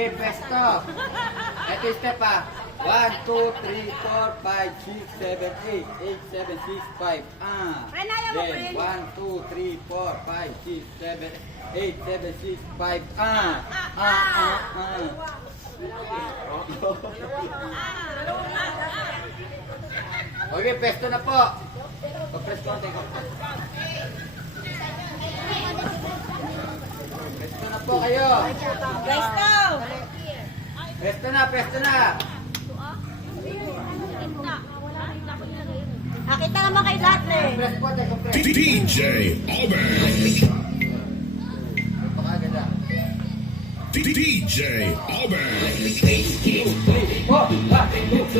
Okay, pesto. Ito yung step ha. 1, 2, 3, 4, 5, 6, 7, 8. 8, 7, 6, 5. Then 1, 2, 3, 4, 5, 6, 7, 8, 7, 6, 5. Okay, pesto na po. Compress konti. Pesto na po kayo. Pesto! Pesto na, pesto na. Nakita naman kay Latle. Compress po, compress. DJ Albert. Ito kagad ah. DJ Albert. 3, 4, DJ